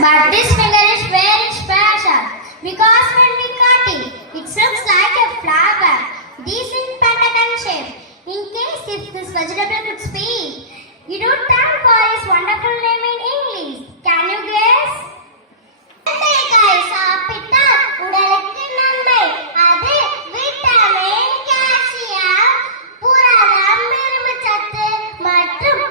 But this finger is very special because when we cut it, it looks like a flower, decent pentagon shape. In case if this vegetable could speak, you would thank for his wonderful name in English. Can you guess? வெண்டைக்காய் சாப்பிட்டால் உடலுக்கு நன்மை. அது vitamin, calcium, புரதம், இரும்பு சத்து மற்றும்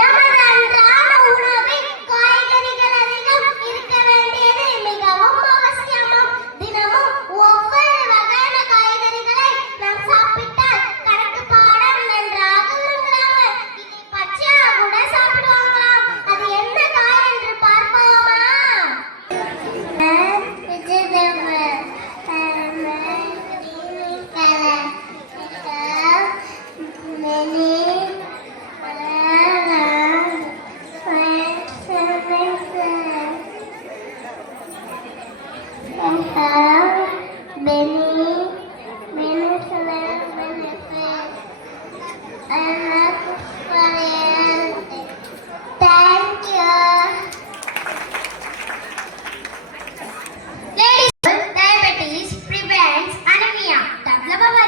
நமது அன்றாட உணவில் காய்கறிகள் அதிகம் இருக்க வேண்டியது மிகவும் அவசியமாம். தினமும் ஒவ்வொரு வகையான காய்கறிகளை நாம் சாப்பிட்டால் கணக்கு பாடம் நன்றாக உருவாங்க. இதை பச்சையா கூட சாப்பிடுவாங்களாம். அது என்ன காய் என்று பார்ப்போமா? Diabetes prevents anemia. Develop our